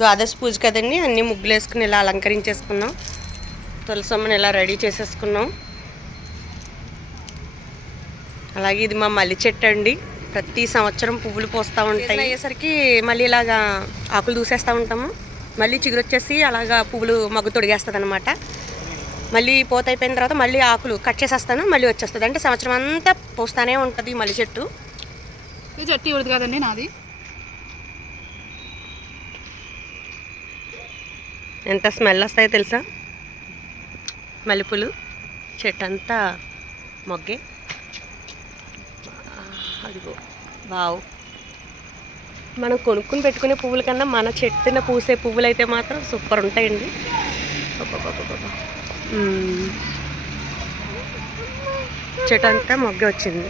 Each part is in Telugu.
ద్వాదశ పూజ కదండి అన్ని ముగ్గులు వేసుకుని ఇలా అలంకరించేసుకున్నాం. తులసమ్మని ఇలా రెడీ చేసేసుకున్నాం. అలాగే ఇది మా మల్లి చెట్టు అండి. ప్రతి సంవత్సరం పువ్వులు పోస్తూ ఉంటాయి. అయ్యేసరికి మళ్ళీ ఇలాగా ఆకులు దూసేస్తూ ఉంటాము. మళ్ళీ చిగురు వచ్చేసి అలాగా పువ్వులు మగ్గు తొడిగేస్తుంది అనమాట మళ్ళీ పోత అయిపోయిన తర్వాత మళ్ళీ ఆకులు కట్ చేసేస్తాను మళ్ళీ వచ్చేస్తుంది. అంటే సంవత్సరం అంతా పోస్తానే ఉంటుంది ఈ మల్లి చెట్టు. ఇది చెట్టు ఇవ్వదు కదండి నాది? ఎంత స్మెల్ వస్తాయో తెలుసా? మల్లెపూలు చెట్టు అంతా మొగ్గే అదిగో వావ్. మనం కొనుక్కుని పెట్టుకునే పువ్వుల కన్నా మన చెట్టున పూసే పువ్వులు అయితే మాత్రం సూపర్ ఉంటాయండి. చెట్టు అంతా మొగ్గ వచ్చింది.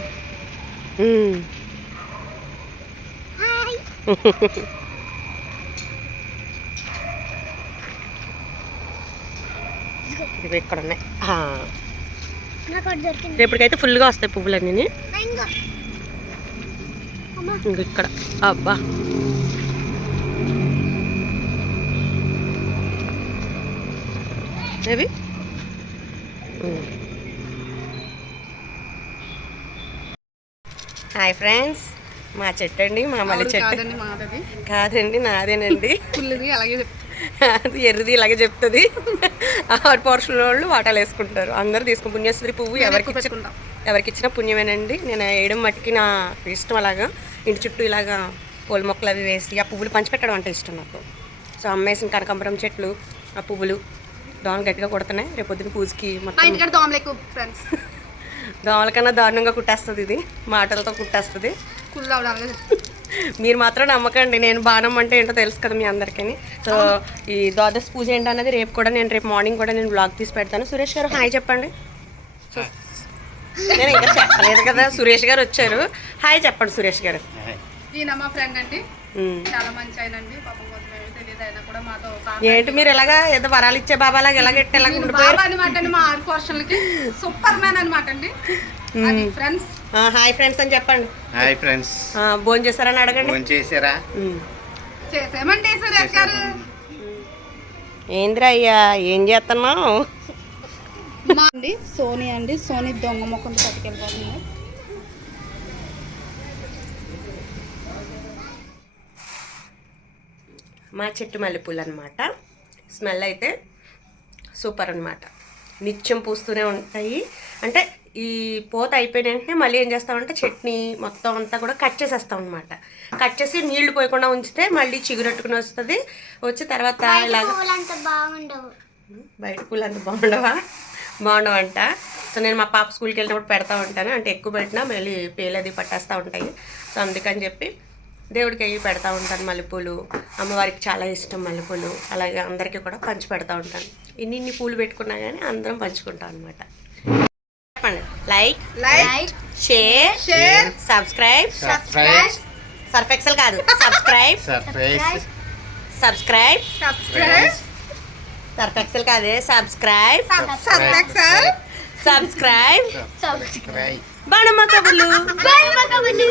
ఇవి ఇక్కడ ఉన్నాయి. రేపటికైతే ఫుల్గా వస్తాయి పువ్వులన్నీ. ఇంకా. ఇక్కడ. అబ్బా. ఏవి? Hi friends. మా చెట్టు అండి మా మల్లి చెట్టు. కాదండి నాదేనండి. ఫుల్ది అలాగే చెప్తా. అది ఎర్రది ఇలాగే చెప్తుంది. ఆరు పోర్షన్ వాళ్ళు వాటాలు వేసుకుంటారు. అందరూ తీసుకుని పుణ్యశ్రీ పువ్వు ఎవరికి. ఎవరికి ఇచ్చిన పుణ్యమేనండి. నేను వేయడం మట్టుకి నా ఇష్టం అలాగా. ఇంటి చుట్టూ ఇలాగా పూల మొక్కలు అవి వేసి ఆ పువ్వులు పంచిపెట్టడం అంటే ఇష్టం నాకు. సో అమ్మేసిన కనకాంబరం చెట్లు ఆ పువ్వులు దోమలు గట్టిగా కొడుతున్నాయి. రేపు పొద్దున పూజకి దోమలు ఎక్కువ ఫ్రెండ్స్. దోమల కన్నా దారుణంగా కుట్టేస్తుంది ఇది. మాటలతో కుట్టేస్తుంది. కుళ్ళు మీరు మాత్రం నమ్మకండి నేను బాణం అంటే ఏంటో తెలుసు కదా మీ అందరికీ సో ఈ ద్వాదశ పూజ ఏంటన్నది రేపు కూడా నేను రేపు మార్నింగ్ కూడా నేను బ్లాగ్ తీసి పెడతాను. సురేష్ గారు హాయ్ చెప్పండి. సో నేను ఇంకా చెప్పలేదు కదా సురేష్ గారు వచ్చారు. హాయ్ చెప్పండి సురేష్ గారు. ఈయన మా ఫ్రెండ్ అండి. చాలా మంచి ఆయన అండి పాపం కొంచెం ఏమీ తెలియదు. అయినా కూడా మాతో ఏంటి మీరు ఎలాగా ఏదో వరాలు ఇచ్చే బాబాలాగా ఎలాగెట్టి ఎలాగ ఉండిపోయారు? బాబా అనమాట అండి మా ఆరు పోర్షన్లకి సూపర్ మ్యాన్ అనమాట అండి. అది ఫ్రెండ్స్ హాయ్ ఫ్రెండ్స్ అని చెప్పండి. Hi friends. భోజనం చేశారని అడగండి. ఫోన్ చేశారా. చేసామండి సురేష్ గారు. ఏందిరా అయ్యా ఏం చేస్తున్నావు? మా అండి సోనీ అండి. సోనీ దొంగ మొక్కలు పట్టుకెళ్ళిపోతుంది మా చెట్టు మల్లెపూలు అనమాట స్మెల్ అయితే సూపర్ అనమాట నిత్యం పూస్తూనే ఉంటాయి. అంటే ఈ పూత అయిపోయిన వెంటనే మళ్ళీ ఏం చేస్తామంటే చట్నీ మొత్తం అంతా కూడా కట్ చేసేస్తాం అనమాట కట్ చేసి నీళ్ళు పోయకుండా ఉంచితే మళ్ళీ చిగురట్టుకుని వస్తుంది. వచ్చి తర్వాత ఇలాగ పూలు అంత బాగుండవు. బయట పూలు అంత బాగుండవా? బాగుండవంట. సో నేను మా పాప స్కూల్కి వెళ్ళినప్పుడు పెడతా ఉంటాను. అంటే ఎక్కువ పెట్టినా మళ్ళీ పేలు అది పట్టేస్తూ ఉంటాయి. సో అందుకని చెప్పి దేవుడికి అవి పెడతా ఉంటాను మల్లెపూలు. అమ్మవారికి చాలా ఇష్టం మల్లెపూలు. అలాగే అందరికీ కూడా పంచి పెడతా ఉంటాను. ఇన్ని ఇన్ని పూలు పెట్టుకున్నా కానీ అందరం పంచుకుంటాం అనమాట చెప్పండి. Like like share share subscribe surprise Surf Excel కాదు. Subscribe subscribe subscribe Surf Excel కాదే. Subscribe subscribe subscribe subscribe Banamma Kaburlu. Bye మా కబులు